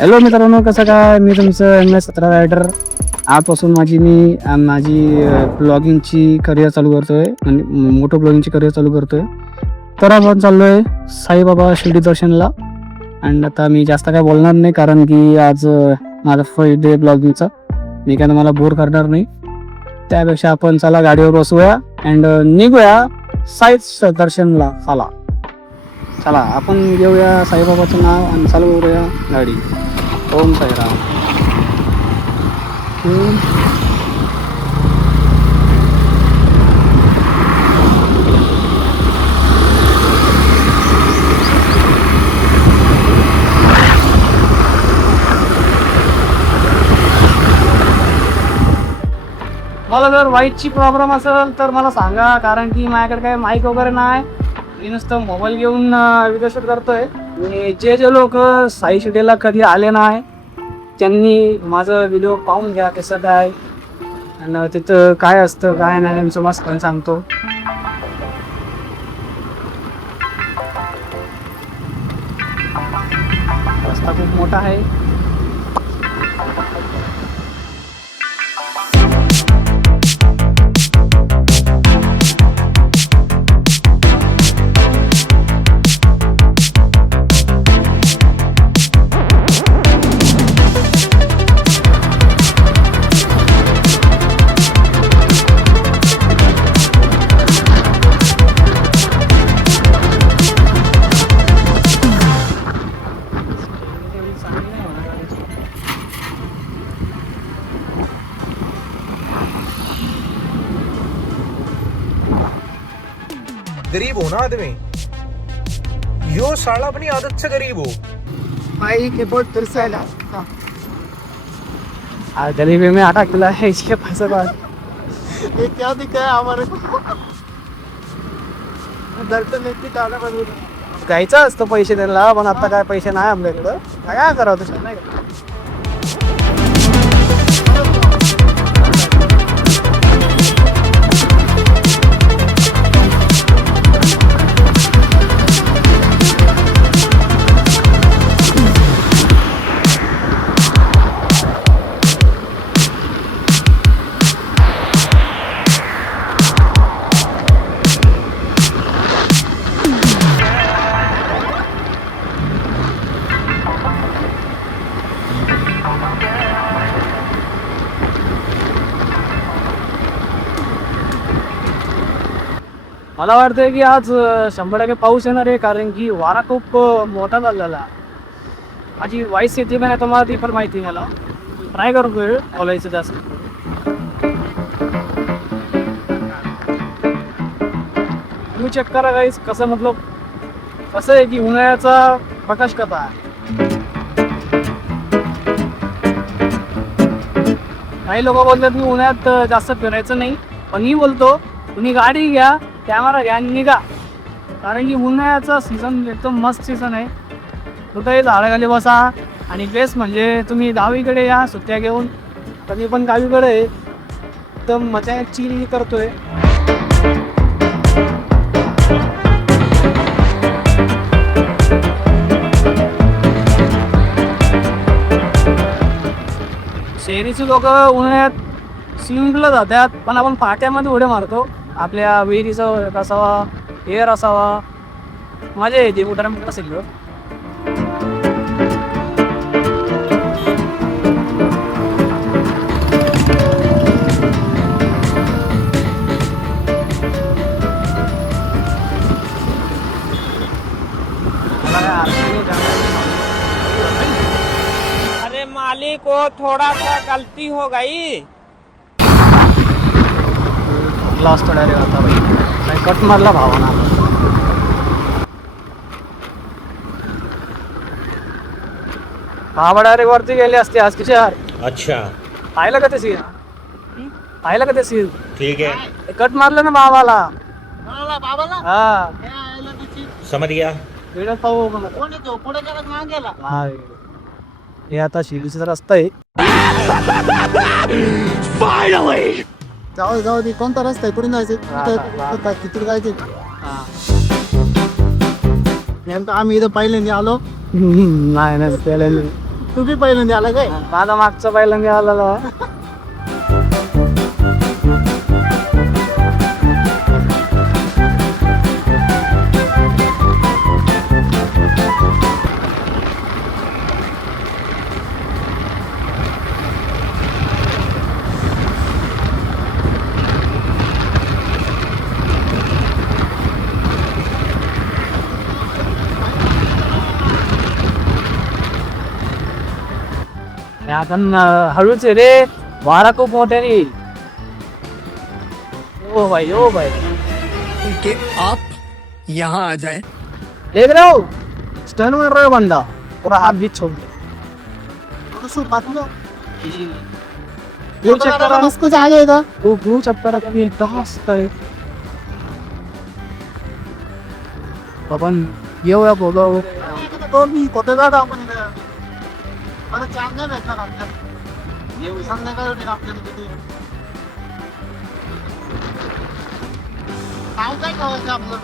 Hello मित्रांनो, कसं काय? मी तुमचं MS17 रायडर. आजपासून माझी ब्लॉगिंगची करिअर चालू करतोय, म्हणजे मोठं ब्लॉगिंगची करिअर चालू करतोय. तर आपण चाललोय साईबाबा शिर्डी दर्शनला. अँड आता मी जास्त काय बोलणार नाही, कारण की आज माझा फर्स्ट डे ब्लॉगिंगचा. मी काय मला बोर करणार नाही. त्यापेक्षा आपण चला गाडीवर बसूया अँड निघूया साई दर्शनला. चला आपण घेऊया साईबाबाचं नाव आणि चालू करूया गाडी. ओम साईराम. मला जर वाईटची प्रॉब्लेम असेल तर मला सांगा, कारण की माझ्याकडे काय माईक वगैरे नाही. मी नुसतं मोबाईल घेऊन व्हिडिओ शूट करतोय. आणि जे लोक साई शिर्डीला कधी आले नाही त्यांनी माझं व्हिडिओ पाहून घ्या कसं काय आणि तिथं काय असतं काय नाही त्यांचं मस्त सांगतो. रस्ता खूप मोठा आहे. गरीब हो ना आदमी, यो साला अपनी आदत से गरीब हो. भाई के बहुत फिर से आया. गरीबी में आटा खिला है इसके पैसे बाद. ये क्या दिखा है हमारे दर्शन की टाळा बंद. घ्यायचं असतं पैसे त्यांना, पण आता काय पैसे नाही आपल्याकडं. काय करावं तसं नाही का? मला वाटतंय की आज 100% पाऊस येणार आहे, कारण की वारा खूप मोठा झालेला. माझी वाईस येते पण आता मला ती पण माहिती मला ट्राय करतोय बोलायचं जास्त. तुम्ही चेक करा गाईस कसं, मतलब कसं आहे की उन्हाळ्याचा प्रकाश कसा आहे. काही लोक बोलतात की उन्हाळ्यात जास्त फिरायचं नाही, पण मी बोलतो तुम्ही गाडी घ्या, कॅमेरा घ्या आणि निघा, कारण की उन्हाळ्याचा सीझन एकदम मस्त सीझन आहे. कुठेही झाडाखाली बसा आणि बेस्ट म्हणजे तुम्ही गावीकडे या सुट्ट्या घेऊन. कधी पण गावीकडे एकदम मजा चिल करतोय. शहरीची लोक उन्हाळ्यात स्विमिंगला जातात, पण आपण पाट्यामध्ये उड्या मारतो. आपल्या विहिरीचा असावा, एअर असावा, मजा येते मोठ्या असेल. अरे मालिक को थोड़ा सा गलती हो गई. लास्ट डायरेक्ट होता भाई, कट मारला भावाना. भावा डायरेक्ट वरती गेले असते आज किती यार. अच्छा, पाहिलं का ते सीन? पाहिलं का ते सीन? ठीक है, कट मारलं ना भावाला. बाबाला हा समझ गया. व्हिडिओ पाहू का? कोण येतो पुढे गेला मागे गेला. हा, हे आता शिर्डीचा रस्ता आहे. जाऊ दे, कोणता रस्ता आहे पुढे जायचं किती जायचे. नेमकं आम्ही इथं पहिल्यांदा आलो. नाही त्याला तुम्ही पहिल्यांदा आला काय माझा मागचा पहिल्यांदा आलेला. आता हळूच आहे रे, वारा खूप मोठ्याने येईल. ओ भाई ओ भाई कि आप यहाँ आ जाए. देख रहे हो स्टन मार रहा है बंदा, पूरा हाथ भी छोड़ दे. मस्त जागा आहे का ब्लू चप्पल कमी एकदम मस्त आहे. आपण येऊया बोलू. मी कुठे जातो आपण आता चार नाही भेटणार आपल्याला संध्याकाळ होती आपल्याला किती नाव काय ठेवायचं आपलं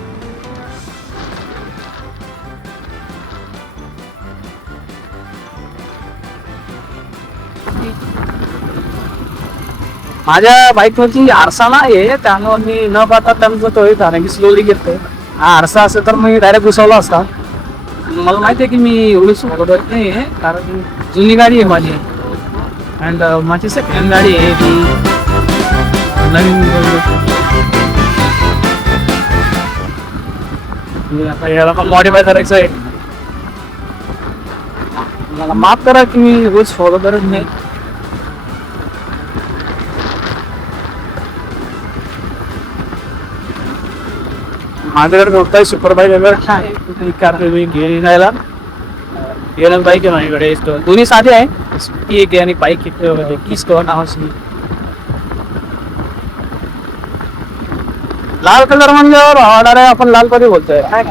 माझ्या बाईकवरची आरसा नाही त्यामुळे मी न पाहता त्यांचं कारण की स्लोली घेतोय. हा आरसा असेल तर मी डायरेक्ट घुसवला असता. मला माहिती आहे की मी एवढी सोडत नाही आहे कारण जुनी गाडी आहे माझी अँड माझी सेकंड गाडी आहे ती नवीन. आता याला पण मॉडिफाय करायचं आहे. मला माफ करा की मी रोज फॉलो करत नाही. माझ्याकडे नव्हता सुपर बाईक वगैरे आहे कार घेऊन जायला. गेलं बाईक आहे माझ्याकडे दोन्ही साधे आहे, स्कूटी एक आहे आणि बाईक एक किस्टो नावाची. लाल कलर म्हणल्यावर ऑर्डर आहे, आपण लाल कधी बोलतोय काय ना.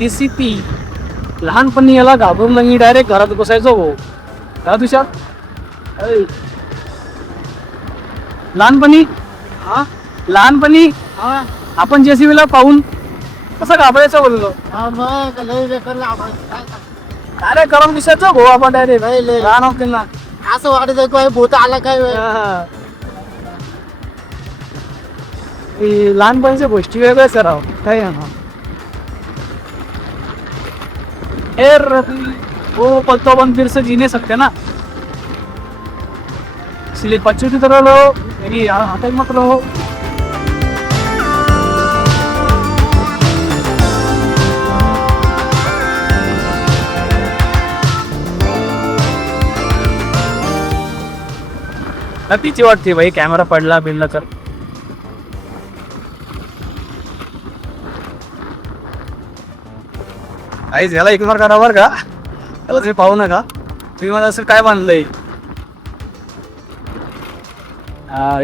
TCP लहानपणी याला घाबरून मी डायरेक्ट घरात बसायचो भाऊ. का तुषार लहानपणी लहानपणी आपण JCB पाहून कसं घाबरायचं बोललो. अरे गरम दिसायचं भाऊ आपण डायरेक्ट लहान होते ना. असं वाटत काय भूत आला काय लहानपणीच्या गोष्टी वेगळ्याच राव काय ना. वो पल तो अपन फिर से जी नहीं सकते ना, इसलिए बच्चों की तरह रहो, मेरी हाथ मत रहो. भीती वाटते भाई कॅमेरा पडला बिडला तर. आईच याला इग्नोर करा बरं का, त्याला तुम्ही पाहू नका. तुम्ही मला असं काय बांधलंय.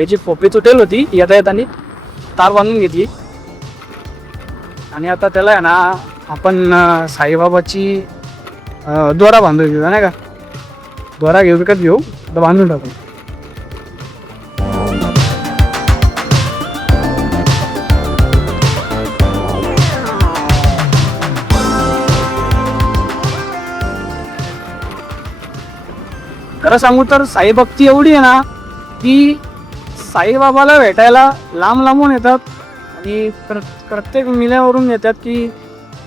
याची पोपी तुटेल होती येता येतानी तार बांधून घेतली आणि आता त्याला आहे ना आपण साईबाबाची दोरा बांधून घेऊ नाही का. दोरा घेऊ विकत घेऊ तर बांधून टाकू. खरं सांगू तर साईभक्ती एवढी आहे ना की साईबाबाला भेटायला लांब लांबून येतात आणि प्रत्येक मिल्यावरून येतात. की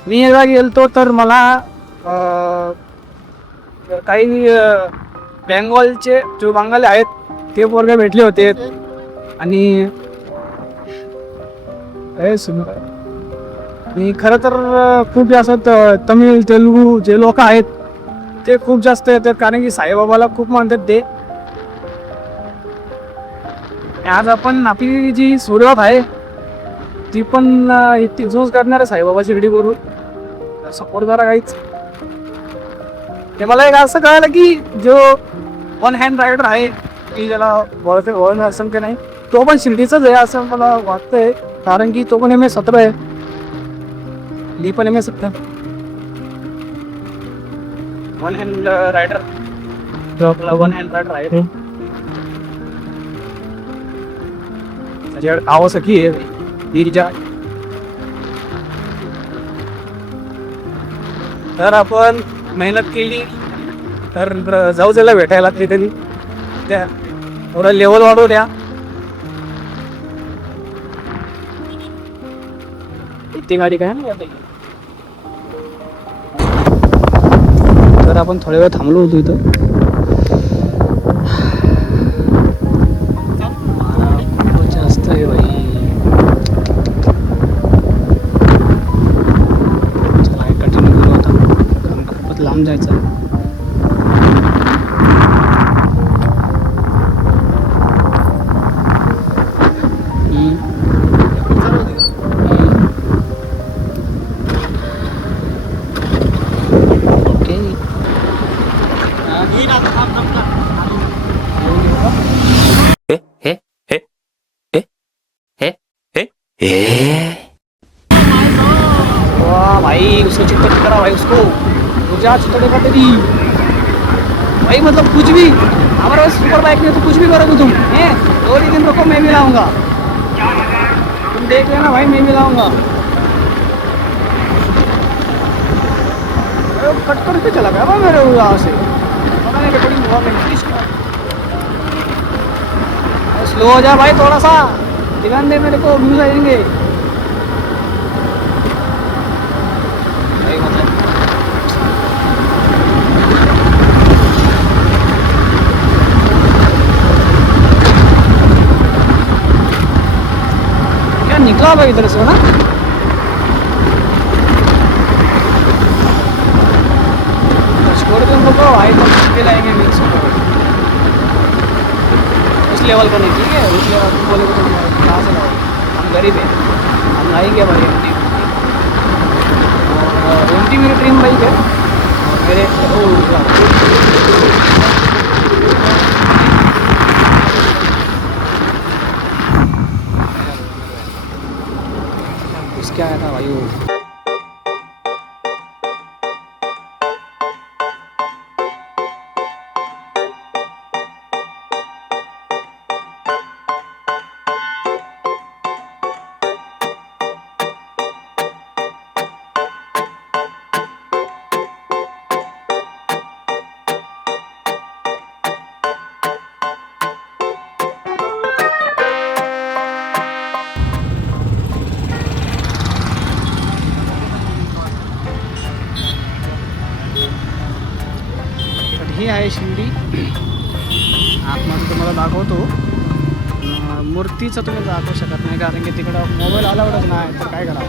मी एकदा गेलतो तर मला काही बेंगॉलचे जो बंगाली आहेत ते पोरगे भेटले होते आणि खरं तर खूप जास्त तमिळ तेलुगू जे लोक आहेत ते खूप जास्त येतात कारण की साईबाबाला खूप मानतात ते. आज आपण आपली जी सुरुवात आहे ती पण इतकी जोश करणार आहे साईबाबाची व्हिडिओ करून सपोर्ट करा काहीच. ते मला एक असं कळालं की जो वन हँड रायडर आहे की ज्याला बोलते वळण असं की नाही तो पण शिर्डीचाच आहे असं मला वाटतंय कारण की तो पण MS-17 आहे दीपन में सकता वन हँड रायडर आपला वन हँड रायडर आहे तो त्याच्याकडे कावासाकी आहे दीरजा. तर आपण मेहनत केली तर जाऊ त्याला भेटायला ते त्यांनी त्या थोडं लेवल वाढवू द्या. इतकी गाडी काय ना तर आपण थोड्या वेळ थांबलो होतो इथं. खूपच जास्त आहे भाई. चला कंटिन्यू केलो होता कारण खूपच लांब जायचं आहे. वाह भाई उसको चित्त करा भाई उसको मुझे चित्त का तेरी भाई मतलब कुछ भी हमारे पास सुपर बाइक में तो कुछ भी करोगे तुम हैं. 2 दिन रुको मैं भी लाऊंगा. तुम देख लेना भाई मैं भी लाऊंगा. कट करके चला गया भाई मेरे यहाँ से पता नहीं रिकॉर्डिंग हुआ मैंने. स्लो हो जा भाई थोड़ा सा ध्यान दे मेरे को व्यूज आएंगे. क्या निकला भाई इधर से ना. छोड़ दो उनको भाई तो मुश्किल आएंगे मेरे से उस लेवल का नहीं. ठीक है उस लेवल को बोले तो कहाँ से लाओ. हम गरीब हैं हम लाएंगे भाई एमटी मेरी ड्रीम बाइक है मेरे. क्या आया था भाई वो. ही आहे शिर्डी. आतमध्ये तुम्हाला दाखवतो. मूर्तीचं तुम्ही दाखवू शकत नाही कारण की तिकडं मोबाईल अलाउडच नाही तर काय करावं.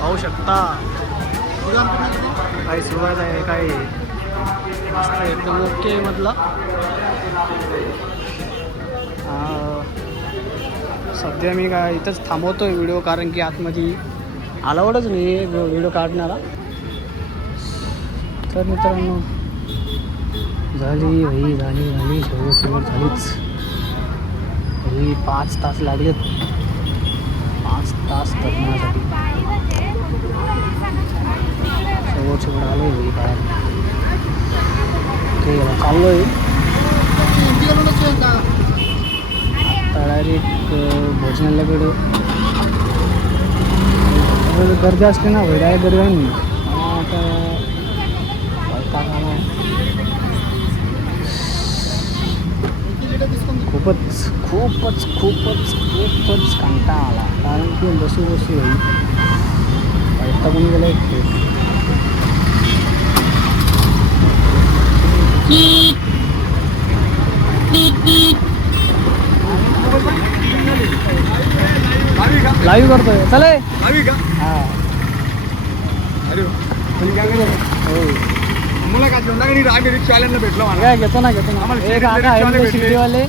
पाहू शकता काही सुरुवात आहे काय मस्त एकदम ओके मधला. सध्या मी काय इथंच थांबवतो आहे व्हिडिओ कारण की आतमध्ये अलाउडच नाही आहे व्हिडिओ काढण्याला. तर मित्रांनो झाली शेवट झालीच. 5 तास लागलेत 5 तास करण्यासाठी. शेवट आलो आहे बाहेर. ओके चाललो आहे आता डायरेक्ट भोजनालयाकडे. गर्दी असते ना भाई डायरेक्ट गर्दी आहे ना आता खूपच कंटाळा आला कारण की बसू होईल पैसा कोणी गेला लाईव्ह करतोय चले हा. अरे हो मला काय रिक्षावाल्यांना भेटलो मला. घेतो ना एक काका आहे शिर्डीवाले.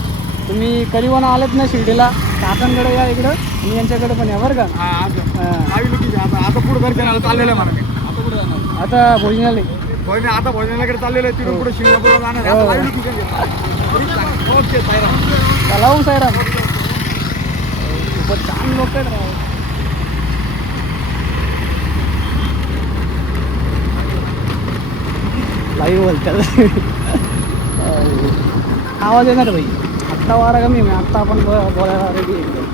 तुम्ही कधी पण आलेत ना शिर्डीला काकांकडे या इकडं आणि यांच्याकडे पण या बरं का. आता पुढे घर चाललेलं आहे मला. आता पुढे आता भोजनालय मी आता भोजनालयाकडे चाललेलो आहे, तिथून पुढे शिंगणापूरला जाणार आहे. आता live location घेतलं. ओके साईराम. चला हो साईराम. खूपच छान लोक आहेत राव. लाईव्ह बोलतात. आवाज येणार भाई. आत्ता वारा कमी मी आत्ता आपण बोलायला रेडी एकदम.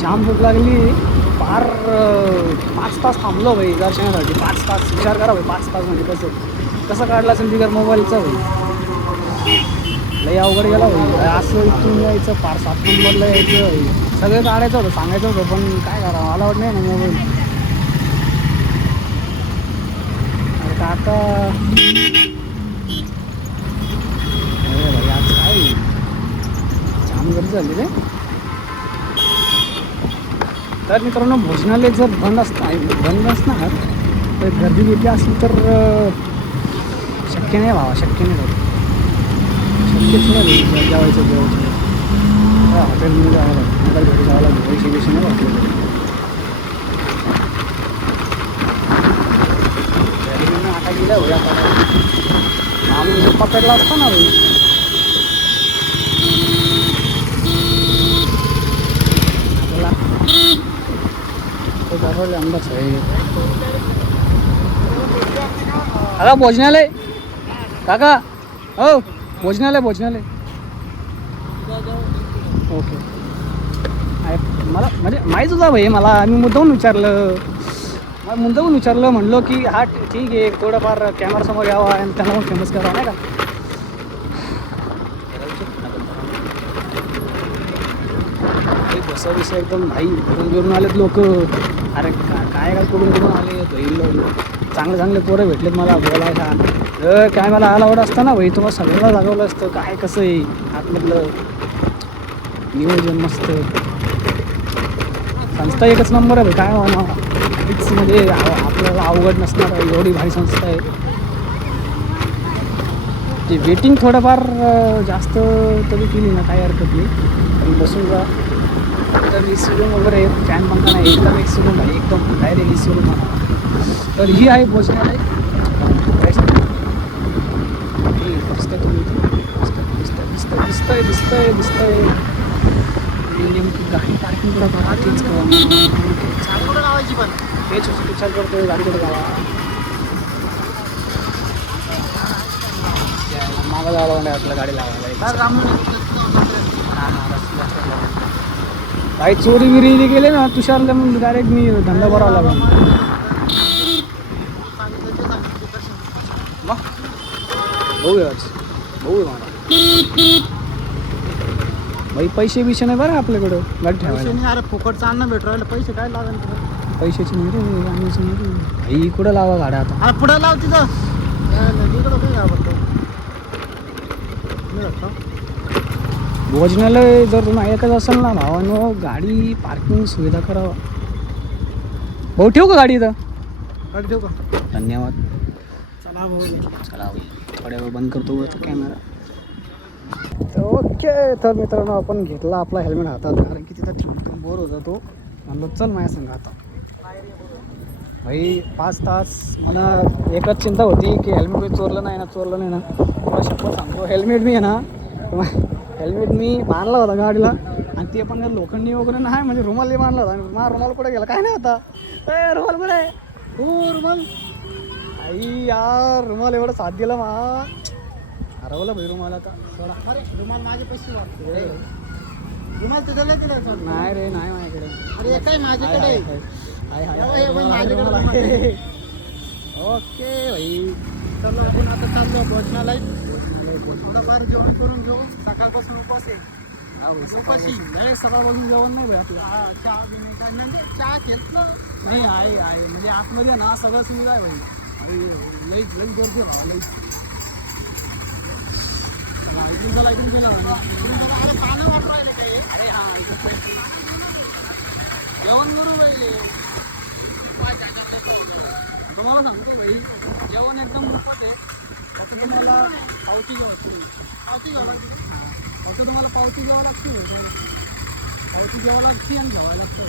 जाम भूक लागली. फार 5 तास थांबलो भाई दर्शनासाठी. 5 तास विचार करा भाई. 5 तास म्हणजे कसं काढला असेल बिगर मोबाईलचा भाई. लई अवघड गेला भाई. असं इथून यायचं, फार 7 नंबरला यायचं भाई. सगळं काढायचं होतं, सांगायचं होतं, पण काय करा मला वाटत नाही ना मोबाईल. अरे काका भाई आज काय जाम गर्दी झाली रे. तर मित्रांनो भोजनालय जर बंद असणार तर गर्दी बिर्दी असली तर शक्य नाही भावा. शक्यच नाही जेवायचं हॉटेलमध्ये जायला मला घरी जायला पैसे बिशे नाही वाटले. घरी मी आता गेला होया आम्ही पकडला असता ना भाई. अंदाज आहे काका. भोजनालय काका. हो भोजनालय. ओके. मला म्हणजे माहीत होता भाई मला. मी मुद्दाहून विचारलं म्हणलो की हा ठीक आहे थोडंफार कॅमेरासमोर यावा आणि त्यांना मग फेमस करावा नाही का. बसा विषय एकदम भाई घरून आलेत लोक. अरे काय करून आले भाई. चांगले पोरं भेटलेत मला बोलायला. काय मला आवड असतं ना भाई तुम्हाला सगळ्याला जागवलं असतं काय कसं आहे आतमधलं नियोजन मस्त. संस्था एकच नंबर आहे भाई. काय म्हणा फिक्समध्ये आपल्याला अवघड नसणार आहे एवढी भारी संस्था आहे. ते वेटिंग थोडंफार जास्त तरी केली ना काही हरकत नाही. आणि बसून जा तर AC रूम वगैरे फॅन पंखा नाही एकदम AC रूम आहे. एकदम डायरेक्ट AC रूम आहे. तर ही आहे भोजनालय. दिसतंय नेमकी गाडी पार्किंग कुठं करा तेच कुठं लावायची पण तेच विचार करतोय गाडी कुठं गावा. मागं जायला म्हणजे आपल्या गाडी लावायला काही चोरी विरी गेले ना तुषारला मग डायरेक्ट मी धंदा भरावा लागला. मग भाऊ मला भाई पैसे बिशे नाही बरं आपल्याकडं गाडी ठेवायला. अरे फुकटचं अन्न भेट राहिलं पैसे काय लागेल पैशाची नाही रे आणायचं नाही रे भाई. कुठं लावा गाड्या आता. अरे पुढे लाव तिथं भोजनालय जर तुम्ही ऐकत असाल ना भावानो गाडी पार्किंग सुविधा करावा. भाऊ ठेवू का गाडी इथं. गाडी ठेवू का. धन्यवाद. चला भाऊ चला थोड्या वेळ बंद करतो कॅमेरा. ओके तर मित्रांनो आपण घेतला आपला हेल्मेट हातात कारण की तिथं ठेवून बोर होता तो. म्हणलं चल माझ्या संग आता भाई 5 तास मला एकच चिंता होती की हेल्मेट चोरलं नाही ना. मला शपथ सांगतो हेल्मेट मी आहे ना हेल्मेट मी बांधला होता गाडीला आणि ते पण लोखंडी वगैरे नाही म्हणजे रुमाल बांधला होता. आणि माझा रुमाल कुठे गेला काय नाही होता. रुमाल कुठे आहे. हो रुमाल आई यार रुमाल एवढा साथ दिला मा हरवलं भाई रुमाल आता. सोडा. अरे रुमाल माझे पैसे वाटते रुमाल तुझ्याला दिला नाही रे नाही माझ्याकडे. अरे काय माझ्याकडे ओके भाई चलो आपण आता चाललो भोजनालय. थोडंफार जेवण करून घेऊ. सकाळपासून उपास आहे. उपाशी नाही सकाळपासून जेवण नाही भाई आपलं. चहा बिणे काय म्हणजे चहा घेत ना नाही आहे म्हणजे आतमध्ये ना सगळं सुविधा आहे भाई. लईच गर्दी व्हा लईच. चला इथून गेला अरे पानं वापरायला काही. अरे हा जेवण करू राहिले. तुम्हाला सांगतो भाई जेवण एकदम मोफत आहे. फक्त तुम्हाला पावती घ्यावं लागते. फक्त तुम्हाला पावती घ्यावं लागते. पावती घ्यावं लागते आणि घ्यावं लागतं.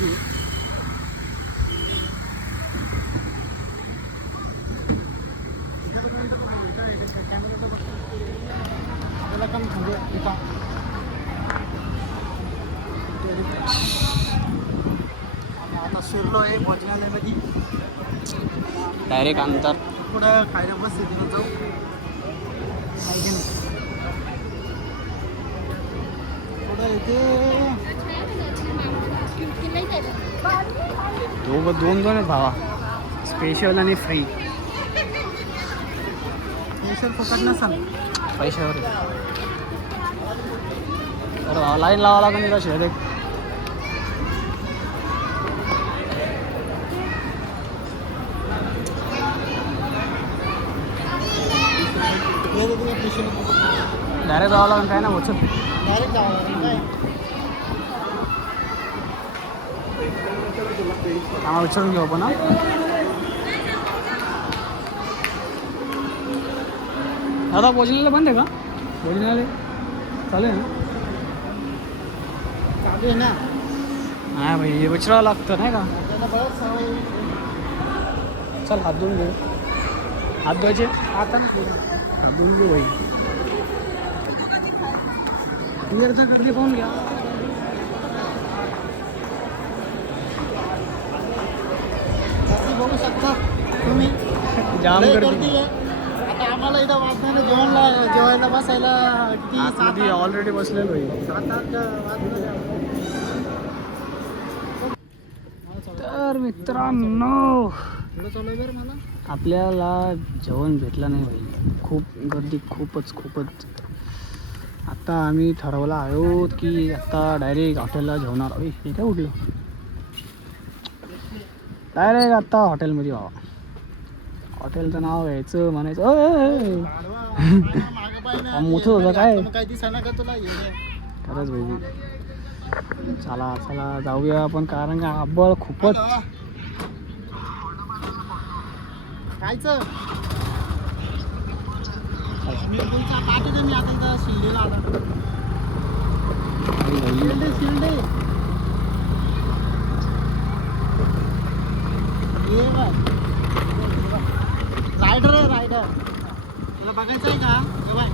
ती. त्याला कमी म्हणजे इथं. आणि आता शिरलो आहे भोजनालयामध्ये. डायरेक्ट अंतर. पुढं खायला बस तिथं जाऊ आहे की नाही. पुढं इथे दोन आहेत भावा, स्पेशल आणि फ्री. स्पेशल फुकट नसेल. पैशावर तर लाईन लावा लागेल तिला शेअर. डायरेक्ट जावं लागेल काय ना वचत. डायरेक्ट जावं लागेल काय. आम्हाला विचारून घेऊ आपण. दादा भोजनालय बंद आहे का? भोजनालय चालू आहे ना? चालू आहे ना. नाही भाई विचारावं लागतं नाही का. त्याला बरंच सवय. चल हात धुवून घेऊ. हात धुवायचे आता नाही हात धुवून घेऊ भाई. तुझ्या गर्दी पाहून घ्या. जास्ती बघू शकता तुम्ही. जाम लय गर्दी. गर्दी आहे. आता आम्हाला इथं वाजण्याला जेवायला बसायला किती आतमध्ये ऑलरेडी बसलेलो आहे. 7-8 वाजले. तर मित्रांनो पुढं चालू आहे बरं मला. आपल्याला जेवण भेटलं नाही भाई. खूप गर्दी, खूपच. आता आम्ही ठरवलं आहोत की आता डायरेक्ट हॉटेलला जेवणार. अरे हे काय उठलं. डायरेक्ट आता हॉटेलमध्ये व्हावा. हॉटेलचं नाव घ्यायचं म्हणायचं. मोठं होतं काय. काय दिसणार का तुला. खरंच भाई. चला जाऊया आपण, कारण का आबळ खूपच. खायचं मी आता इथं शिर्डीला आला. शिर्डी ये बघ. रायडर आहे रायडर. तुला बघायचं आहे का. हे बघ.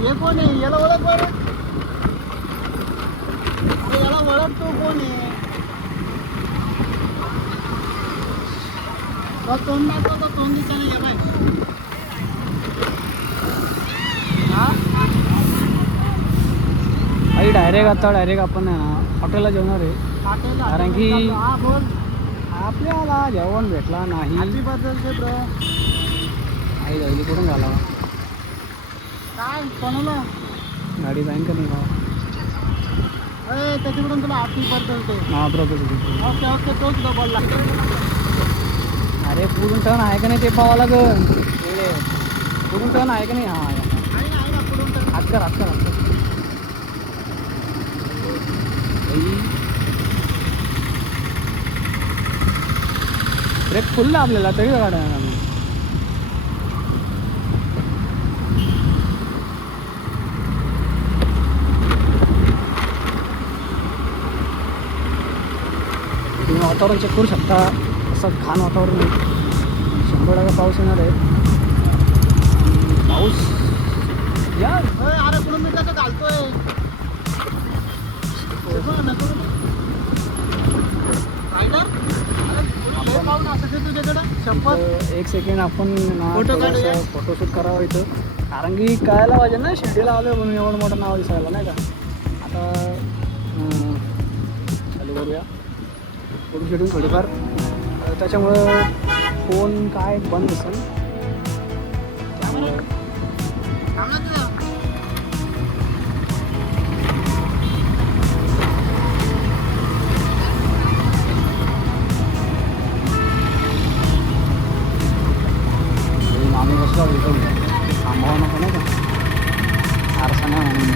हे कोण आहे. याला ओळख बरं. याला ओळख. तो कोण आहे. तोंड दाखवतो. तोंड दिसायला घ्या बाय. आई डायरेक्ट आपण आहे ना हॉटेलला जेवणार आहे. कारण की हा बोल. आपल्याला जेवण भेटला नाही. Happy birthday bro. आई जायली कुठून झाला. काय कोणाला. गाडी जाईन का नाही का. त्याच्याकडून तुला हॅपी बर्थडे. हा बरोबर. ओके तोच डबल लागतो. अरे पुढून टर्न आहे का नाही ते पाहावं लागेल. पुढून टर्न आहे का नाही. हा आहे ना पुढून तर. हात कर. ब्रेक फुल आपल्याला तरी गाड्या आम्ही. तुम्ही वातावरण चेक करू शकता. असं घाण वातावरण आहे. 100% पाऊस येणार आहे. पाऊस या अरे कुठून मी कसं घालतोय. पाहून असं ते तुझ्याकडे शपथ. एक सेकंड आपण फोटो काढूया. फोटोशूट करावं इथं. कारण की कळायला पाहिजे ना शिर्डीला आलो म्हणून एवढं मोठं नाव दिसायला नाही का. आता चालू करूया फोटो शूटिंग थोडीफार. त्याच्यामुळं फोन काय बंद असेल. त्यामुळे मामी बसला इथं थांबावं नको नाही का. आरसा नाही म्हणून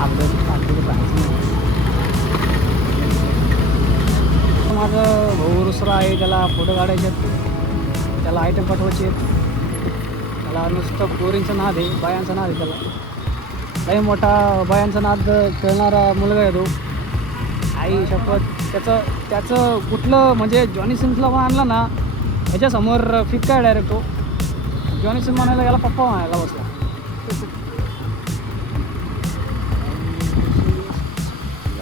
आपल्याला पाहायचं नाही. माझं भाऊ दुसरा आहे. त्याला फोटो काढायचे आहेत. त्याला आयटम पाठवायचे आहेत. त्याला नुसतं पोरींचं नाद आहे. बायांचं नाद आहे त्याला. काही मोठा बायांचा नाद खेळणारा मुलगा आहे तो. आई शपथ त्याचं कुठलं म्हणजे जॉनी सिन्सला पण आणला ना ह्याच्यासमोर फिक्का आहे डायरेक्ट तो. जॉनी सिन्स म्हणायला गेला पप्पा म्हणायला बसला.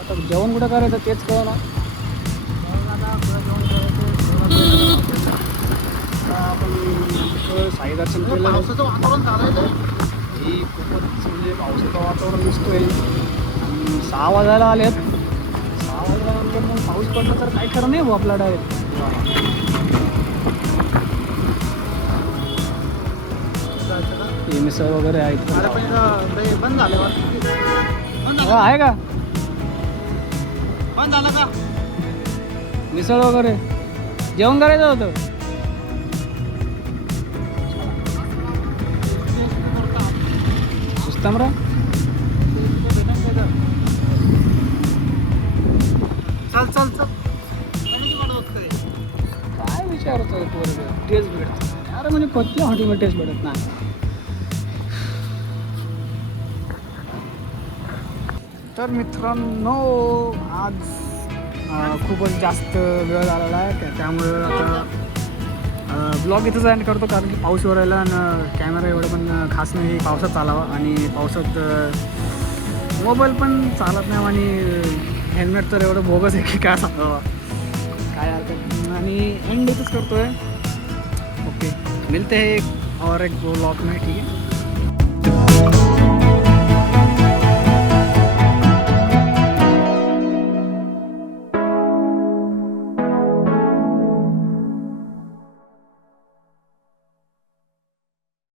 आता जेवण कुठं करायचं तेच कळ ना. आपण साई दर्शन केलं. पावसाचं वातावरण झालंय ही खूपच म्हणजे पावसाचं वातावरण दिसतोय. 6 वाजायला आलेत. 6 वाजल्यानंतर मग पाऊस पडला तर काय खरं नाही हो आपला डायरेक्ट. हे मिसळ वगैरे आहेत. अरे पण इथं बंद झालं हो, आहे का बंद झालं का? मिसळ वगैरे जेवण करायचं होतं. सुस्तामरा चल काय विचारतोय पोरगं? टेस्ट भेटत अरे म्हणजे कुठल्या हॉटेलमध्ये टेस्ट भेटत नाही. तर मित्रांनो आज खूपच जास्त वेळ झालेला आहे त्यामुळे आता ब्लॉग इथंच एंड करतो कारण की पाऊस वरायला आणि कॅमेरा एवढं पण खास नाही. पावसात चालावा आणि पावसात मोबाईल पण चालत नाही आणि हेल्मेट तर एवढं बोगस आहे की काय सांगावं. काय हरकत आणि एंड इथंच करतोय. ओके मिलते हैं एक और एक ब्लॉग में. ठीक है.